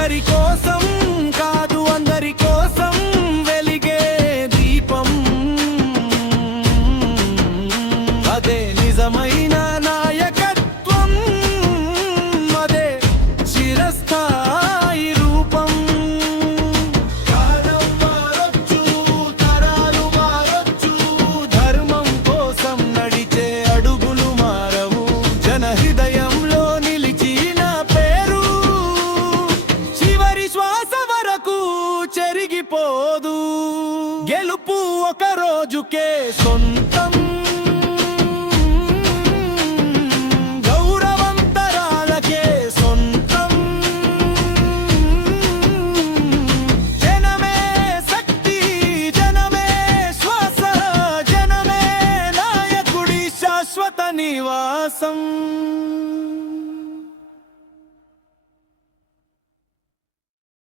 ఒకరి కోసం కాదు అందరి కోసం వెలిగే దీపం. అదే నిజమైన నాయకత్వం, అదే చిరస్థాయి రూపం. కాలం మారొచ్చు, తరాలు మారొచ్చు, ధర్మం కోసం నడిచే అడుగులు మారవు. జన హృదయంలో నిలిచిన పేరు చివరి శ్వాస వరకు చెరిగిపోదు. గెలుపు ఒక రోజుకే సొంతం.